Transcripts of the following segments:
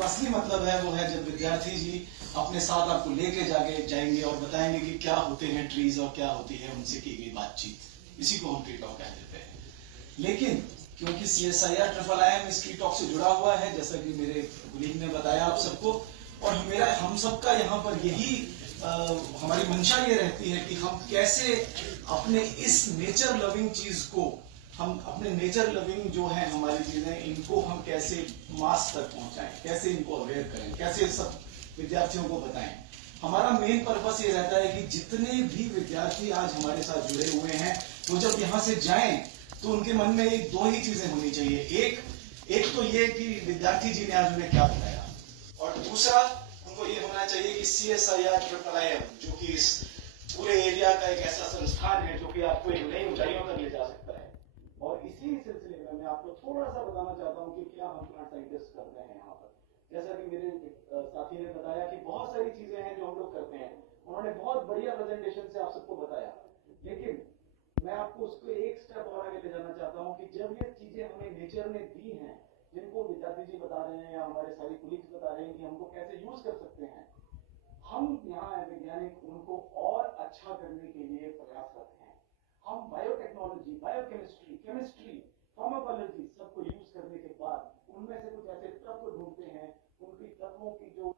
जो असली मतलब है वो है जब विद्यार्थी जी अपने साथ आपको लेके जाएंगे और बताएंगे कि क्या होते हैं ट्रीज और क्या होती है उनसे की गई बातचीत। इसी को हम ट्री टॉक कह देते हैं। लेकिन क्योंकि CSIR IIIM इस ट्री टॉक से जुड़ा हुआ है, जैसा कि मेरे कुलीग ने बताया आप सबको, और हम सबका यहाँ पर यही हमारी मंशा ये रहती है कि हम कैसे अपने इस नेचर लविंग चीज को, हम अपने नेचर लविंग जो है हमारी चीजें, इनको हम कैसे मास तक पहुंचाएं, कैसे इनको अवेयर करें, कैसे सब विद्यार्थियों को बताएं। हमारा मेन पर्पस ये रहता है कि जितने भी विद्यार्थी आज हमारे साथ जुड़े हुए हैं वो जब यहाँ से जाएं तो उनके मन में एक दो ही चीजें होनी चाहिए। एक तो ये कि विद्यार्थी जी ने आज उन्हें क्या बताया, और दूसरा उनको ये होना चाहिए कि CSIR IIIM जो कि इस पूरे एरिया का एक ऐसा संस्थान है जो कि आपको एक नई ऊंचाइयों तक ले जा सकता है। और इसी सिलसिले में मैं आपको थोड़ा सा बताना चाहता हूँ कि क्या हम प्लांट साइंटिस्ट करते हैं यहाँ पर। जैसा कि मेरे साथी ने बताया कि बहुत सारी चीजें हैं जो हम लोग करते हैं, उन्होंने बहुत बढ़िया प्रेजेंटेशन से आप सबको बताया, लेकिन मैं आपको उसको एक स्टेप और आगे ले जाना चाहता हूँ कि जब ये चीजें हमें नेचर ने दी हैं, जिनको विद्यार्थी जी बता रहे हैं या हमारे सारे कुलीग्स बता रहे हैं कि हमको कैसे यूज कर सकते हैं, हम यहाँ वैज्ञानिक उनको और अच्छा करने के लिए प्रयासरत हैं। हम बायोटेक्नोलॉजी, बायोकेमिस्ट्री, केमिस्ट्री, फार्माकोलॉजी सबको यूज करने के बाद उनमें से कुछ ऐसे तत्व ढूंढते हैं, उनकी तत्वों की जो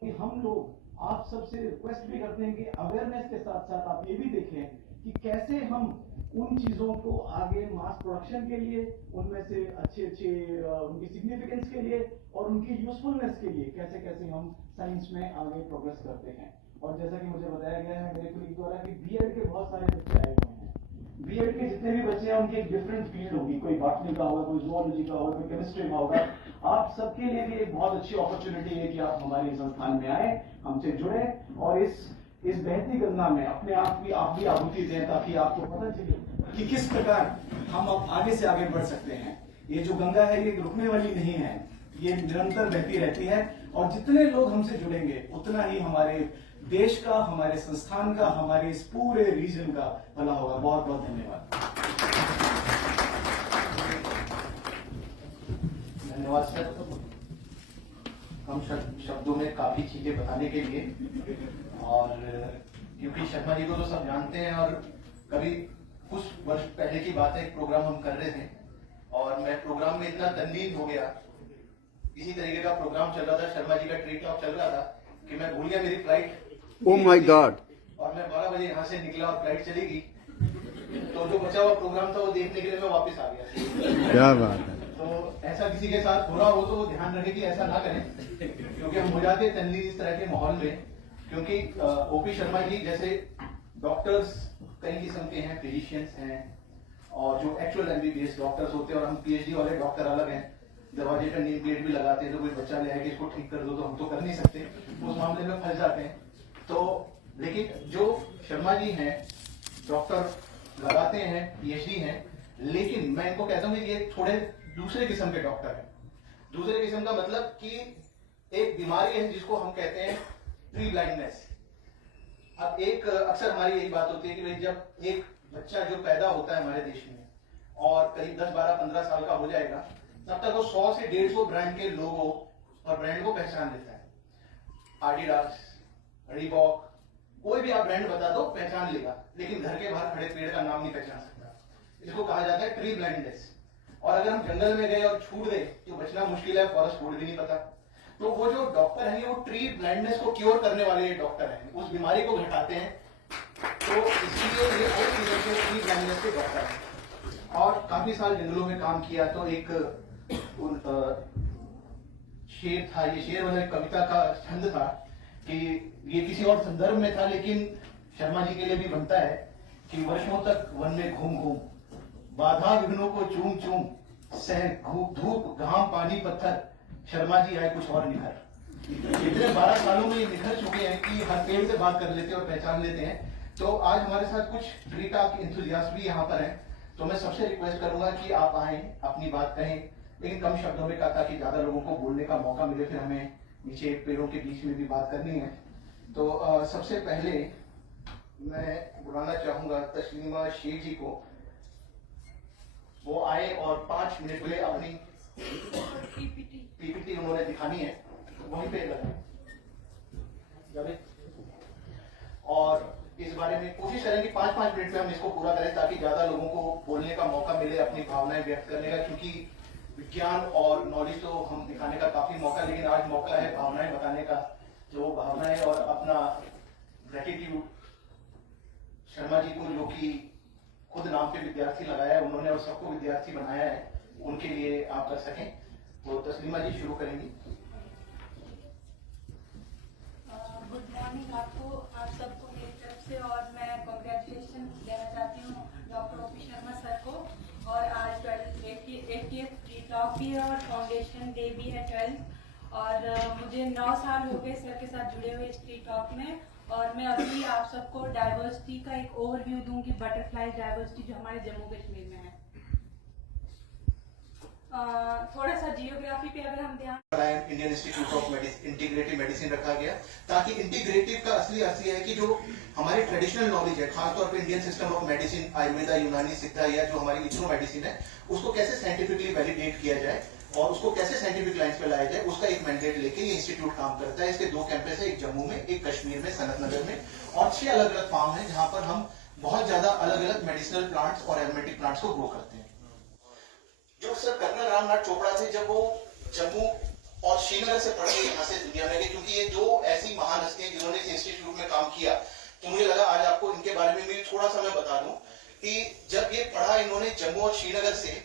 कि हम लोग आप सबसे रिक्वेस्ट भी करते हैं कि अवेयरनेस के साथ साथ आप ये भी देखें कि कैसे हम उन चीजों को आगे मास प्रोडक्शन के लिए, उनमें से अच्छे उनकी सिग्निफिकेंस के लिए और उनकी यूजफुलनेस के लिए कैसे कैसे हम साइंस में आगे प्रोग्रेस करते हैं। और जैसा कि मुझे बताया गया है मेरे कुलीग द्वारा कि बीएड के बहुत सारे बच्चे आए हुए हैं। बीएड के जितने भी बच्चे हैं उनकी एक डिफरेंट फील्ड होगी, कोई बॉटनी का होगा, कोई जूलॉजी का होगा, कोई केमिस्ट्री का होगा। आप सबके लिए भी एक बहुत अच्छी अपॉर्चुनिटी है कि आप हमारे संस्थान में आए, हमसे जुड़े और इस बहती गंगा में अपने आप भी आहुति दें, ताकि आपको पता चले कि किस प्रकार हम अब आगे से आगे बढ़ सकते हैं। ये जो गंगा है ये रुकने वाली नहीं है, ये निरंतर बहती रहती है, और जितने लोग हमसे जुड़ेंगे उतना ही हमारे देश का, हमारे संस्थान का, हमारे इस पूरे रीजन का भला होगा। बहुत बहुत धन्यवाद। धन्यवाद सर, कम शब्दों में काफी चीजें बताने के लिए। और क्योंकि शर्मा जी को तो सब जानते हैं, और कभी कुछ वर्ष पहले की बात है, एक प्रोग्राम हम कर रहे थे और मैं प्रोग्राम में इतना तल्लीन हो गया, इसी तरीके का प्रोग्राम चल रहा था, शर्मा जी का ट्री टॉक चल रहा था, कि मैं भूल गया मेरी फ्लाइट। Oh my God. और मैं 12 बजे यहाँ से निकला और फ्लाइट चली गई, तो जो बचा हुआ प्रोग्राम था वो देखने के लिए मैं वापस आ गया। क्या बात है। तो ऐसा किसी के साथ हो रहा हो तो ध्यान रखें कि ऐसा ना करें, क्योंकि हम हो जाते हैं तल्लीन इस तरह के माहौल में। क्योंकि ओपी शर्मा जी जैसे डॉक्टर्स कई किस्म के हैं, फिजिशियंस हैं, और जो एक्चुअल MBBS डॉक्टर्स होते हैं, और हम PhD वाले डॉक्टर अलग हैं। दरवाजे पर नेम प्लेट भी लगाते हैं, तो कोई बच्चा ले आए कि इसको ठीक कर दो, तो हम तो कर नहीं सकते, उस मामले में फंस जाते हैं। तो लेकिन जो शर्मा जी हैं, डॉक्टर लगाते हैं, PhD हैं, लेकिन मैं इनको कहता हूँ कि ये थोड़े दूसरे किस्म के डॉक्टर हैं। दूसरे किस्म का मतलब कि एक बीमारी है जिसको हम कहते हैं ट्री ब्लाइंडनेस। अब एक अक्सर हमारी यही बात होती है कि भाई जब एक बच्चा जो पैदा होता है हमारे देश में और करीब 10, 12, 15 साल का हो जाएगा, तब तक वो 100 से 150 ब्रांड के लोगों और ब्रांड को पहचान लेता है। एडिडास, रीबॉक, कोई भी आप ब्रांड बता दो पहचान लेगा, लेकिन घर के बाहर खड़े पेड़ का नाम नहीं पहचान सकता। इसको कहा जाता है ट्री ब्लाइंडनेस। और अगर हम जंगल में गए और छूट गए तो बचना मुश्किल है, फॉरेस्ट फूड भी नहीं पता। तो वो जो डॉक्टर है वो ट्री ब्लाइंडनेस को क्योर करने वाले डॉक्टर हैं, उस बीमारी को घटाते हैं। तो इसलिए ये ट्री ब्लाइंडनेस के डॉक्टर हैं। और काफी साल जंगलों में काम किया। तो एक शेर था, ये शेर मतलब कविता का छंद था कि ये किसी और संदर्भ में था, लेकिन शर्मा जी के लिए भी बनता है कि वर्षों तक वन में घूम घूम, बाधा विघ्नों को चूम चूम, सह धूप घाम पानी पत्थर, शर्मा जी आए कुछ और निखर। इतने 12 सालों में ये निखर चुके हैं कि हर पेड़ से बात कर लेते हैं और पहचान लेते हैं। तो आज हमारे साथ कुछ ट्री टॉक एंथुसियास्ट भी यहाँ पर हैं। तो मैं सबसे रिक्वेस्ट करूंगा कि आप आए, अपनी बात कहें, लेकिन कम शब्दों में कहा, ताकि ज्यादा लोगों को बोलने का मौका मिले। फिर हमें नीचे पेड़ों के बीच में भी बात करनी है। तो सबसे पहले मैं बुलाना चाहूंगा तस्लीमा शेख जी को। वो आए और 5 मिनट में अपनी पीपीटी उन्होंने दिखानी है, वहीं पे लगाए और इस बारे में कोशिश करेंगे 5-5 मिनट में हम इसको पूरा करें, ताकि ज्यादा लोगों को बोलने का मौका मिले, अपनी भावनाएं व्यक्त करने का। क्योंकि विज्ञान और नॉलेज तो हम दिखाने का काफी मौका, लेकिन आज मौका है भावनाएं बताने का। जो भावनाएं और अपना ग्रेटिट्यूड शर्मा जी को, जो कि खुद नाम पे विद्यार्थी लगाया है उन्होंने और सबको विद्यार्थी बनाया है, उनके लिए आप कर सकें। तो तस्लीमा जी शुरू करेंगी। गुड मॉर्निंग आपको, आप सबको मेरी तरफ से, और मैं कॉन्ग्रेचुलेशन देना चाहती हूँ डॉक्टर ओपी शर्मा सर को। और आज 80th फ्री टॉक भी है और फाउंडेशन डे भी है 12th। और मुझे 9 साल हो गए सर के साथ जुड़े हुए इस फ्री टॉक में। और मैं अभी आप सबको डाइवर्सिटी का एक ओवरव्यू दूंगी, बटरफ्लाई डाइवर्सिटी जो हमारे जम्मू कश्मीर में है। थोड़ा सा जियोग्राफी पे अगर हम ध्यान, Indian institute of integrative medicine रखा गया, ताकि इंटीग्रेटिव का असली अर्थ यह है कि जो हमारी ट्रेडिशनल नॉलेज है, खासतौर पे Indian system of medicine, Ayurveda, यूनानी, सिद्धा या जो हमारी इथनो मेडिसिन है, उसको कैसे साइंटिफिकली वैलिडेट किया जाए और उसको कैसे साइंटिफिक लाइंस पे लाया जाए, उसका एक मैंडेट लेके ये इंस्टीट्यूट काम करता है। इसके 2 कैंपस है, एक जम्मू में, एक कश्मीर में सनत नगर में, और 6 अलग अलग फार्म है जहां पर हम बहुत ज्यादा अलग अलग मेडिसिनल प्लांट्स और एरोमेटिक प्लांट्स को ग्रो करते हैं। जो सर कर्नल रामनाथ चोपड़ा थे, जब वो जम्मू और श्रीनगर से पढ़ के यहाँ से दुनिया में गए, क्योंकि ये 2 ऐसी महान हस्तियां जिन्होंने इस इंस्टीट्यूट में काम किया, तो मुझे लगा आज आपको इनके बारे में भी थोड़ा सा मैं बता दूं कि जब ये पढ़ा इन्होंने जम्मू और श्रीनगर से,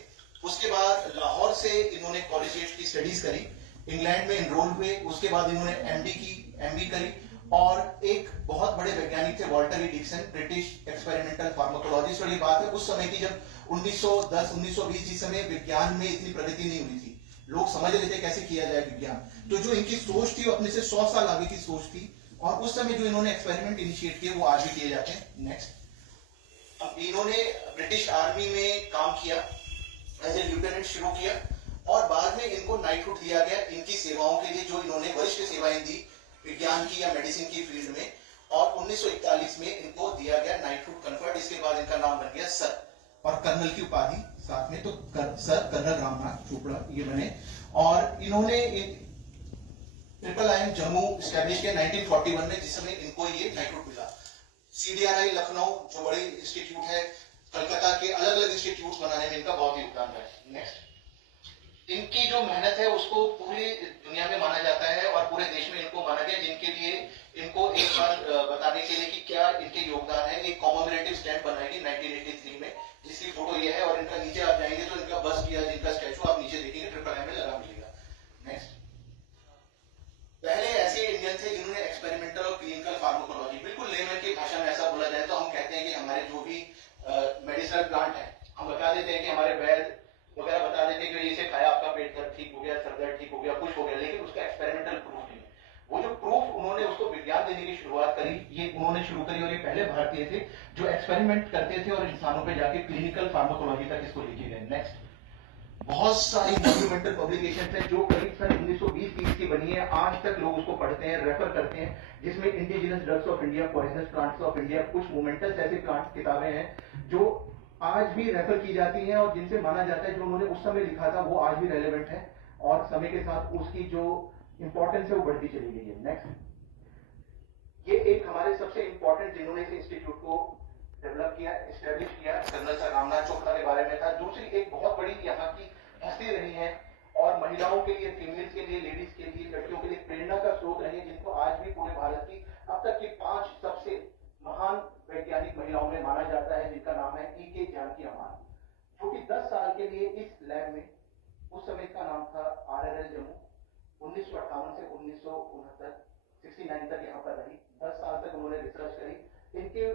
उसके बाद लाहौर से इन्होंने कॉलेजिएट की स्टडीज करी, इंग्लैंड में एनरोल हुए, उसके बाद इन्होंने एमडी करी, और एक बहुत बड़े वैज्ञानिक थे वॉल्टर ई डिक्सन, ब्रिटिश एक्सपेरिमेंटल फार्माकोलॉजिस्ट। और ये बात है उस समय की, जब 1910-1920 जिस समय विज्ञान में इतनी प्रगति नहीं हुई थी, लोग समझ रहे थे कैसे किया जाए विज्ञान, तो जो इनकी सोच थी वो अपने से 100 साल आगे की सोच थी। और उस समय जो इन्होंने एक्सपेरिमेंट इनिशिएट किए वो आज भी किए जाते हैं। नेक्स्ट, अब इन्होंने ब्रिटिश आर्मी में काम किया, एज ए लेफ्टिनेंट शुरू किया, और बाद में इनको नाइटहुड दिया गया इनकी सेवाओं के लिए, जो इन्होंने वरिष्ठ सेवाएं दी विज्ञान की या मेडिसिन की फील्ड में। और 1941 में इनको दिया गया नाइटहुड कन्फर्ड। इसके बाद इनका नाम बन गया सर, और कर्नल की उपाधि साथ में, तो सर कर्नल रामनाथ चोपड़ा ये बने। और इन्होंने ट्रिपल आईएम जम्मू स्टैब्लिश किया 1941 में, जिस समय इनको ये नाइटहुड मिला। सीडीआरआई लखनऊ जो बड़ी इंस्टीट्यूट है, कलकत्ता के अलग अलग इंस्टीट्यूट बनाने में इनका बहुत योगदान है। नेक्स्ट, इनकी जो मेहनत है उसको पूरी दुनिया में माना जाता है और पूरे देश में इनको माना गया, जिनके लिए इनको एक बार बताने के लिए कि क्या इनके योगदान है, एक कॉमेमोरेटिव स्टैम्प बनाएगी 1983 में, जिसकी फोटो ये है। और इनका नीचे आप जाएंगे तो इनका बस्ट या जिनका स्टैचू आप नीचे देखेंगे ट्रिपल आई में लगा मिलेगा। नेक्स्ट, पहले ऐसे इंडियन थे जिन्होंने एक्सपेरिमेंटल और क्लिनिकल फार्माकोलॉजी, बिल्कुल लेमन की भाषा में ऐसा बोला जाए तो हम कहते हैं कि हमारे जो भी मेडिसिनल प्लांट है, हम बता देते हैं कि हमारे वैद्य वगैरह बता देते हैं कि इसे खाया आपका पेट दर्द ठीक हो गया, सर दर्द ठीक हो गया, कुछ हो गया, लेकिन उसका एक्सपेरिमेंटल प्रूफ नहीं। वो जो प्रूफ उन्होंने उसको विज्ञान देने की शुरुआत करी, ये उन्होंने शुरू करी, और ये पहले भारतीय थे जो एक्सपेरिमेंट करते थे और इंसानों पे जाके क्लिनिकल फार्माकोलॉजी तक इसको लेके गए। नेक्स्ट, बहुत सारी मॉन्यूमेंटल पब्लिकेशन है जो करीब सन 1920-30 की बनी है, आज तक लोग उसको पढ़ते हैं, रेफर करते हैं, जिसमें indigenous drugs of India, poisonous plants of India, कुछ मोमेंटल्स ऐसे प्लांट किताबें हैं जो आज भी रेफर की जाती हैं और जिनसे माना जाता है जो उन्होंने उस समय लिखा था वो आज भी रेलेवेंट है, और समय के साथ उसकी जो इंपॉर्टेंस है वो बढ़ती चली गई है। नेक्स्ट, ये एक हमारे सबसे इंपॉर्टेंट जिन्होंने इस इंस्टीट्यूट को डेवलप किया, एस्टेब्लिश किया, कर्नल सर रामनाथ चोपड़ा के बारे में था। दूसरी एक बहुत बड़ी यहाँ की हस्ती रही है और महिलाओं के लिए, फीमेल्स के लिए, लेडीज के लिए, लड़कियों के लिए प्रेरणा का स्रोत रही है, जिनको आज भी पूरे भारत की अब तक की 5 सबसे महान वैज्ञानिक महिलाओं में माना जाता है, जिनका नाम है E.K. जानकी अमान, जो कि 10 साल के लिए इस लैब में, उस समय का नाम था RRL जम्मू, 1958 से 1969 69 तक यहाँ पर रही। 10 साल तक उन्होंने रिसर्च करी। इनके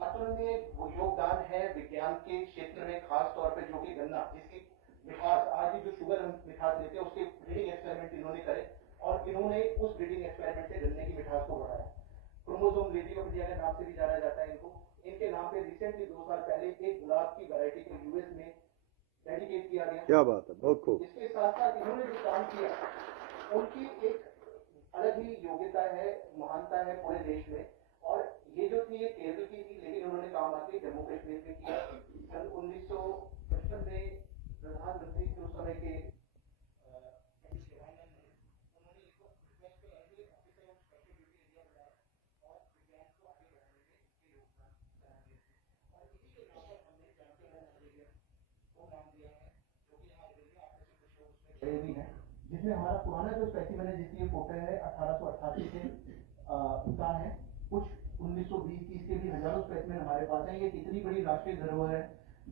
अतुलनीय योगदान है विज्ञान के क्षेत्र में, खास तौर पे जो कि गन्ना, जिसकी मिठास आज भी जो शुगर हम मिठास लेते हैं, उसके ब्रीडिंग एक्सपेरिमेंट इन्होंने करे और इन्होंने उस ब्रीडिंग एक्सपेरिमेंट से गन्ने की मिठास को बढ़ाया। क्रोमोसोम लेडी ऑफ इंडिया के नाम से भी जाना जाता है इनको। इनके नाम पे रिसेंटली 2 साल पहले एक गुलाब की वैरायटी को यूएस में डेडिकेट किया गया। क्या बात है, बहुत खूब। इसके साथ साथ इन्होंने जो काम किया उनकी एक अलग ही योग्यता है, महानता है पूरे देश में। और ये जो थी ये केरल की थी, लेकिन उन्होंने काम आके जम्मू कश्मीर में किया। सन 1955 में प्रधानमंत्री के उस समय के भी है, जिसमें हमारा पुराना जो स्पेसिमेन है जिसकी ये फोटो है 1888 से का है, कुछ 1920-30 के भी हजारों स्पेसिमेन हमारे पास है। ये कितनी बड़ी राष्ट्रीय धरोहर है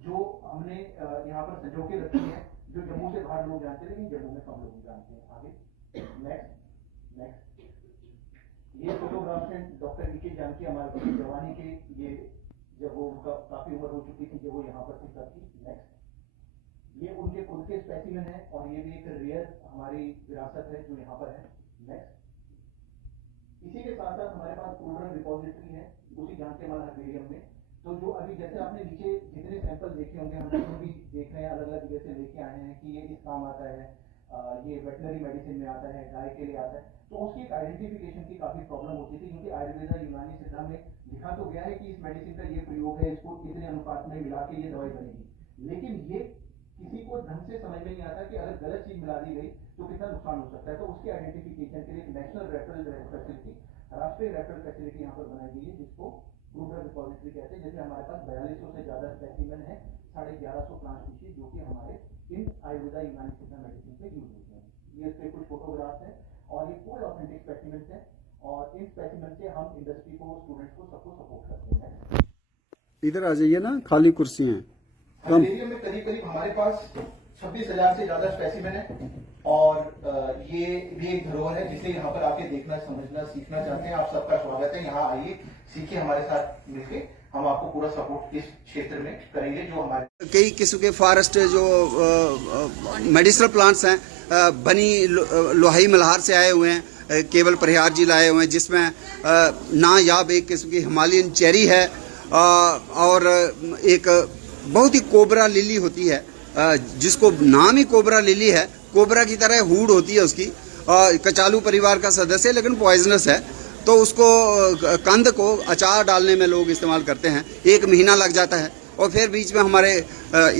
जो हमने यहाँ पर संजो के रखी है, जो जम्मू से बाहर लोग जानते हैं लेकिन जम्मू में कम लोग जानते हैं। आगे नेक्स्ट ये फोटोग्राफ है डॉक्टर वी के जानकी, हमारे जवानी के, ये जब वो उनका काफी उम्र हो चुकी थी जब वो यहाँ पर थी तब की। नेक्स्ट ये उनके खुद के स्पेसिमेन है और ये भी एक रेयर हमारी विरासत है जो यहाँ पर है। नेक्स्ट इसी के साथ साथ हमारे पास प्रोग्राम रिपोजिटरी है उसी जानकेमाल हर्बेरियम में। तो जो अभी जैसे आपने नीचे जितने सैंपल देखे होंगे हम भी देख रहे हैं, अलग अलग जगह से लेके आए हैं कि ये इस काम आता है, ये वेटनरी मेडिसिन में आता है, गाय के लिए आता है। तो उसकी एक आइडेंटिफिकेशन की काफी प्रॉब्लम होती थी, क्योंकि आयुर्वेदा यूनानी सिद्धा में लिखा तो गया है कि इस मेडिसिन का ये प्रयोग है, इसको इतने अनुपात में मिला के ये दवाई बनेगी, लेकिन ये किसी को ढंग से समझ में नहीं आता कि अगर गलत चीज मिला दी गई तो कितना नुकसान हो सकता है। तो उसकी आइडेंटिफिकेशन के लिए एक नेशनल रेफरल फैसिलिटी, राष्ट्रीय रेफरल फैसिलिटी यहाँ पर बनाई गई है, जिसको प्रोग्राम रिपोजिटरी कहते हैं। जैसे हमारे पास 4200 से ज्यादा स्पेसिमेन है, 1150 प्लांट स्पीशीज जो कि हमारे इन आयुर्वेदा यूनानी सिद्धा मेडिसिन पे यूज होते हैं। ये इसके कुछ फोटोग्राफ्स हैं और ये फुल ऑथेंटिक स्पेसिमेन है और इन स्पेसिमेन से हम इंडस्ट्री को, स्टूडेंट्स को, सबको सपोर्ट करते हैं। इधर आ जाइए ना, खाली कुर्सी हैं। हर्बेरियम में करीब करीब हमारे पास 26,000 से ज्यादा स्पेसिमेन है और ये भी एक धरोहर है जिसे यहाँ पर आके देखना, समझना, सीखना चाहते हैं। आप सबका स्वागत है, यहाँ आइए, सीखिए हमारे साथ मिलके, हम आपको पूरा सपोर्ट इस क्षेत्र में करेंगे। जो हमारे कई किस्म के फॉरेस्ट जो मेडिसिनल प्लांट्स हैं, बनी लोहाई मल्हार से आए हुए हैं, केवल प्रयार जी लाए हुए हैं, जिसमें नायाब एक किस्म की हिमालयन चेरी है और एक बहुत ही कोबरा लिली होती है, जिसको नाम ही कोबरा लिली है। कोबरा की तरह हूड होती है उसकी, कचालू परिवार का सदस्य, लेकिन पॉइजनस है। तो उसको कंद को अचार डालने में लोग इस्तेमाल करते हैं, 1 महीना लग जाता है। और फिर बीच में हमारे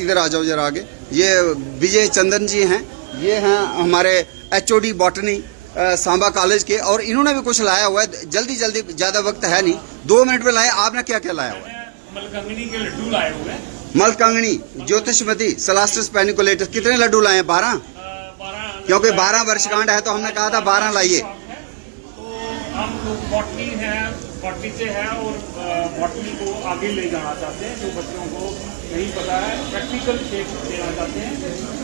इधर आ जाओ जरा आगे, ये विजय चंदन जी हैं, ये हैं हमारे HOD बॉटनी सांबा कॉलेज के, और इन्होंने भी कुछ लाया हुआ है। जल्दी ज़्यादा वक्त है नहीं, 2 मिनट में लाए। आपने क्या क्या लाया हुआ है? मलकंगनी के लड्डू लाए हुए हैं। मलकंगनी, ज्योतिषमती, सलास्टस पेनिकुलेटस। कितने लड्डू लाए हैं? 12? 12, क्योंकि 12 वर्षगांठ है तो हमने कहा था 12 लाइए। तो हम लोग बॉटनी से है और बॉटनी को आगे ले जाना चाहते हैं। जो बच्चों को नहीं पता है, प्रैक्टिकल शेप देना चाहते हैं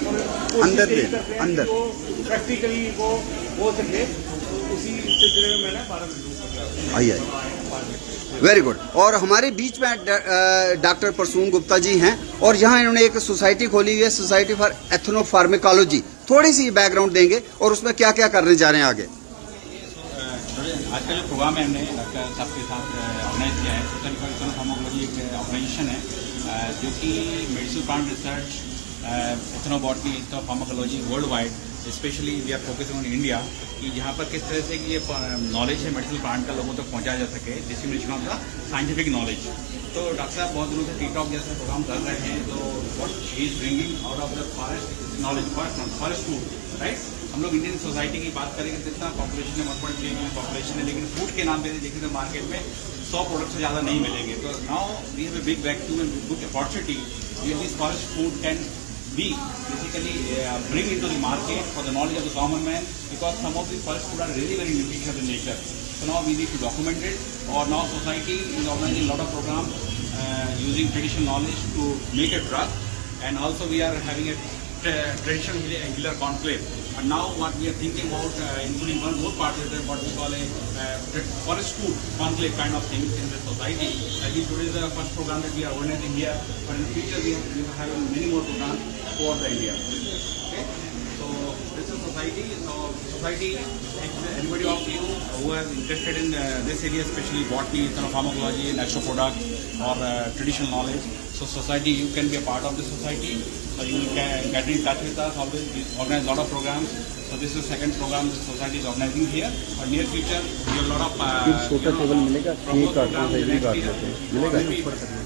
और अंदर कोशिश ले, करते हैं अंदर। कि वो प्रैक्टिकली वो हो सके। तो उसी सिलसिले में मैंने 12 लड्डू आइए, वेरी गुड। और हमारे बीच में डॉक्टर प्रसून गुप्ता जी हैं और यहाँ इन्होंने एक सोसाइटी खोली हुई है, सोसाइटी फॉर एथनोफार्मेकोलॉजी। थोड़ी सी बैकग्राउंड देंगे और उसमें क्या क्या करने जा रहे हैं आगे। आज का जो प्रोग्राम है हमने डॉक्टर साहब के साथ ऑर्गेनाइज किया है, सोसाइटी फॉर एथनोफार्मेकोलॉजी एक ऑर्गेनाइजेशन है जो कि medicinal plant research, ethnobotany, ethnopharmacology world wide, specially we are focusing on India, कि यहाँ पर किस तरह से कि ये नॉलेज है मेडिसिनल प्लांट का लोगों तक पहुँचाया जा सके, distribution of the scientific knowledge. तो डॉक्टर साहब बहुत दिनों से टीटॉक जैसे प्रोग्राम कर रहे हैं, तो what he is bringing out of the forest knowledge, forest food, right. हम लोग इंडियन सोसाइटी की बात करेंगे तो इतना पॉपुलेशन है, 1.3 मिलियन पॉपुलेशन है, लेकिन फूड के नाम पे देखें तो मार्केट में 100 प्रोडक्ट से ज़्यादा नहीं मिलेंगे। तो now we have a big vacuum and good opportunity where this forest food can be basically bring into the market for the knowledge of the common man, because some of these forest food are really very nutritious in nature. So now we need to document it, or now society is organizing a lot of programs using traditional knowledge to make a drug, and also we are having a traditional healer conclave. And now what we are thinking about, including one more part is what we call a forest food conclave kind of thing in the society. I think today is the first program that we are organizing here, but in the future we will have many more programs for the India. Okay, so this is society. So society, anybody of you who are interested in this area, especially botany, pharmacology, natural products, or traditional knowledge, so society, you can be a part of the society. So you can get in touch with us. Always we organize a lot of programs. So this is the second program the society is organizing here. For near future, we have a lot of छोटा table मिलेगा, cake काटना है, ये काट लेते हैं, मिलेगा?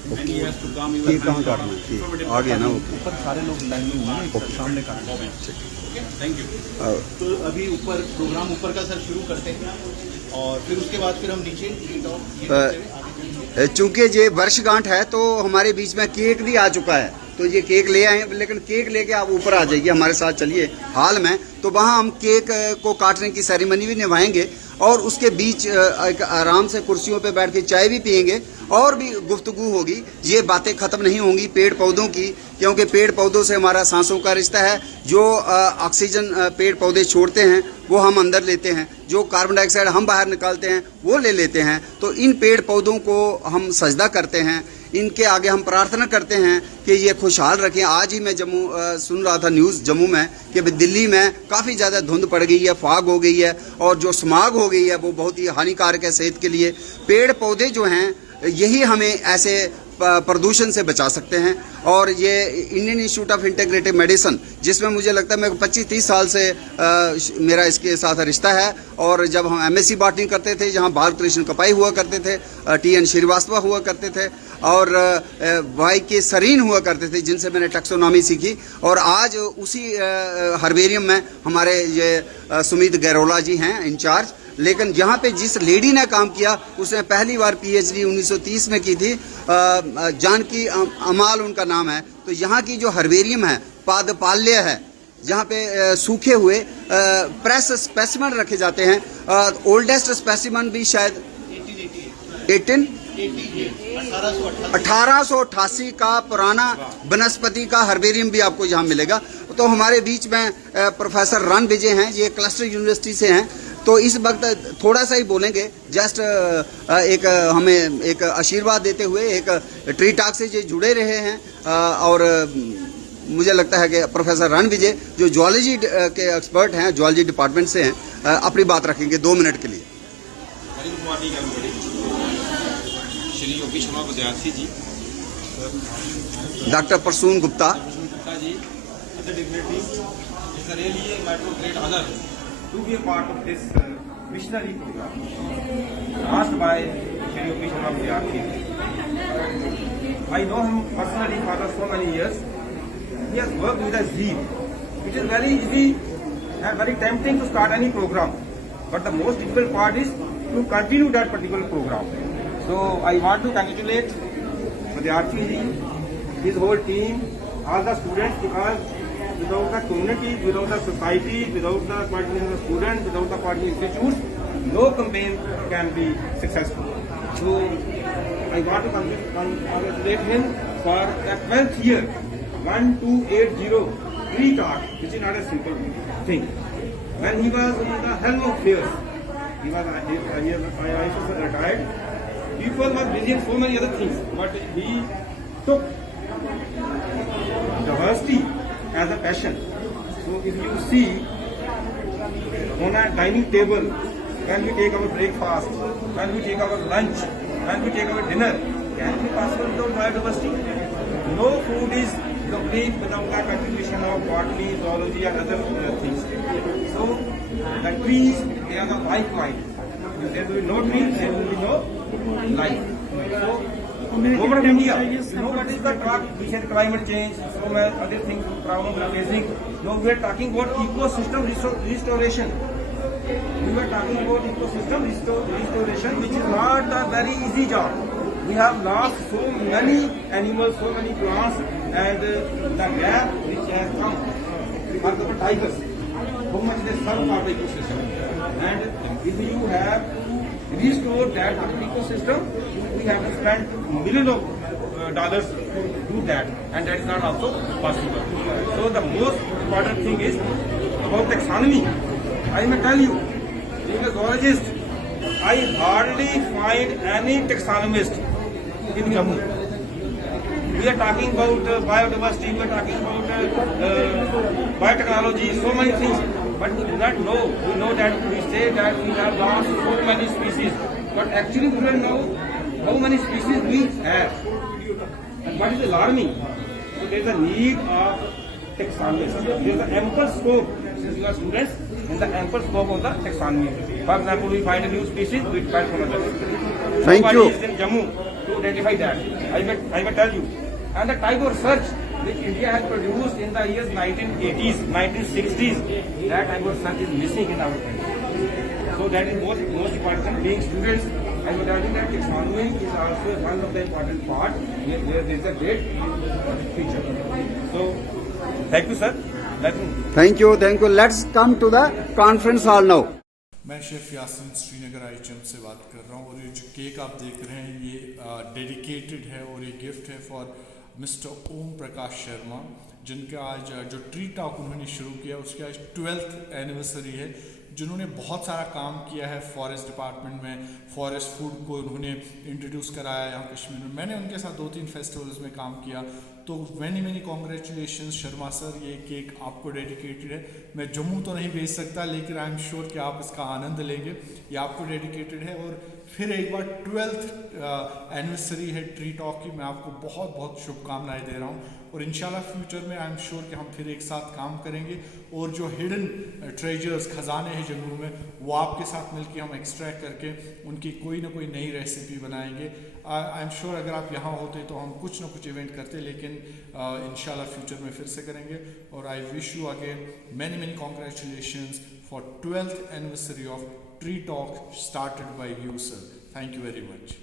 many years to come. You cake will कहाँ काटना है? केक आ गया ना वो? ऊपर सारे लोग लाइन में होंगे, सामने काटना है। Okay, thank you. तो अभी ऊपर प्रोग्राम ऊपर का सर शुरू करते हैं और फिर उसके बाद फिर हम नीचे ये टॉप चूंकि ये वर्षगांठ है तो हमारे बीच में केक भी आ चुका है, तो ये केक ले आए, लेकिन केक लेके आप ऊपर आ जाइए हमारे साथ, चलिए हाल में, तो वहाँ हम केक को काटने की सेरेमनी भी निभाएंगे और उसके बीच एक आराम से कुर्सियों पे बैठ के चाय भी पियेंगे और भी गुफ्तगू होगी। ये बातें ख़त्म नहीं होंगी पेड़ पौधों की, क्योंकि पेड़ पौधों से हमारा सांसों का रिश्ता है। जो ऑक्सीजन पेड़ पौधे छोड़ते हैं वो हम अंदर लेते हैं, जो कार्बन डाइऑक्साइड हम बाहर निकालते हैं वो ले लेते हैं। तो इन पेड़ पौधों को हम सजदा करते हैं, इनके आगे हम प्रार्थना करते हैं कि ये खुशहाल रखें। आज ही मैं जम्मू सुन रहा था न्यूज़ जम्मू में कि दिल्ली में काफ़ी ज़्यादा धुंध पड़ गई है, फाग हो गई है और जो स्माग हो गई है वो बहुत ही हानिकारक है सेहत के लिए। पेड़ पौधे जो हैं यही हमें ऐसे प्रदूषण से बचा सकते हैं। और ये Indian institute of integrative medicine, जिसमें मुझे लगता है मैं 25-30 साल से मेरा इसके साथ रिश्ता है, और जब हम एमएससी बॉटनी करते थे जहां बालकृष्ण कपाई हुआ करते थे, टीएन श्रीवास्तव हुआ करते थे और वाई के सरीन हुआ करते थे जिनसे मैंने टैक्सोनॉमी सीखी, और आज उसी हर्बेरियम में हमारे ये सुमित गैरोला जी हैं इंचार्ज। लेकिन यहाँ पे जिस लेडी ने काम किया उसने पहली बार पीएचडी 1930 में की थी, जानकी अमाल उनका नाम है। तो यहाँ की जो हर्बेरियम है पादपाल्य है, जहाँ पे सूखे हुए प्रेस स्पेसिमन रखे जाते हैं। ओल्डेस्ट स्पेसिमन भी शायद 1888 का पुराना वनस्पति का हर्बेरियम भी आपको यहाँ मिलेगा। तो हमारे बीच में प्रोफेसर रन विजय हैं, ये क्लस्टर यूनिवर्सिटी से हैं। तो इस वक्त थोड़ा सा ही बोलेंगे, जस्ट एक हमें एक आशीर्वाद देते हुए एक ट्री टॉक से जो जुड़े रहे हैं। और मुझे लगता है कि प्रोफेसर रन विजय जो जूलॉजी के एक्सपर्ट हैं, जूलॉजी डिपार्टमेंट से हैं, अपनी बात रखेंगे 2 मिनट के लिए। Very good morning everybody. Shri OP Sharma Vidyarthi ji, doctor Prasoon Gupta ji, other dignitaries, it's really a matter of great honor to be a part of this missionary program asked by Shri Opi Sharma Vidyarthi. I know him personally for so many years. He has worked with a zeal. It is very easy and very tempting to start any program, but the most difficult part is to continue that particular program. So I want to congratulate Vidyarthi ji, his whole team, all the students, because without the community, without the society, without the participation of the students, without the party institutes, no campaign can be successful. So I want to congratulate him for the 12th year, 1280 free talk, which is not a simple thing. When he was in the helm of affairs, he was retired. People were busy in so many other things, but he took diversity as a passion. So if you see on a dining table, when we take our breakfast, when we take our lunch, when we take our dinner, can it be possible without biodiversity? No food is complete without the contribution of botany, zoology and other things. So the trees, they are the lifeline. If there will be no trees, there will be no life. So over India, you know what is the talk? We said climate change, so many other things, problems we are facing. No, we are talking about ecosystem restoration. We were talking about ecosystem restoration, which is not a very easy job. We have lost so many animals, so many plants, and the gap which has come for the tigers, how much they serve for the ecosystem. And if you have restore that ecosystem, we have to spend millions of dollars to do that, and that is not also possible. So the most important thing is about taxonomy. I may tell you, being a zoologist, I hardly find any taxonomist in Jammu. We are talking about biodiversity, we are talking about biotechnology, so many things. But we do not know. We know that we say that we have lost so many species, but actually we don't know how many species we have. And what is alarming, So there is a need of taxonomy. There is an ample scope, since you are students, in the ample scope of the taxonomy. For example, we find a new species, we find from other. Thank Nobody you. is in Jammu to identify that. I may tell you. And the type of research which India has produced in the years 1980s, 1960s, that type of research is missing in our country. So that is most important. Being students, I would argue that taxonomy is also one of the important part where there is a great feature. So, thank you, sir. Thank you. Let's come to the conference hall now. मैं chef Yasin Srinagar IHM से बात कर रहा हूँ और ये जो cake आप देख रहे हैं ये डेडिकेटेड है और ये गिफ्ट है फॉर मिस्टर ओम प्रकाश शर्मा, जिनका आज जो ट्री टॉक उन्होंने शुरू किया उसकी आज 12th एनिवर्सरी है, जिन्होंने बहुत सारा काम किया है फॉरेस्ट डिपार्टमेंट में। फॉरेस्ट फूड को उन्होंने इंट्रोड्यूस कराया यहाँ कश्मीर में। मैंने उनके साथ 2-3 फेस्टिवल्स में काम किया। तो मैनी कॉन्ग्रेचुलेशंस शर्मा सर, ये केक आपको डेडिकेटेड है। मैं जम्मू तो नहीं भेज सकता लेकिन आई एम श्योर कि आप इसका आनंद लेंगे। ये आपको डेडिकेटेड है। और फिर एक बार 12th एनिवर्सरी है ट्री टॉक की, मैं आपको बहुत बहुत शुभकामनाएं दे रहा हूँ और इंशाल्लाह फ्यूचर में आई एम श्योर कि हम फिर एक साथ काम करेंगे और जो हिडन ट्रेजर्स खजाने हैं जंगलों में वो आपके साथ मिलकर हम एक्सट्रैक्ट करके उनकी कोई ना कोई नई रेसिपी बनाएंगे। आई एम श्योर अगर आप यहाँ होते तो हम कुछ ना कुछ इवेंट करते, लेकिन इंशाल्लाह फ्यूचर में फिर से करेंगे। और I wish you again many congratulations for 12th anniversary of tree talk started by you, sir. Thank you very much.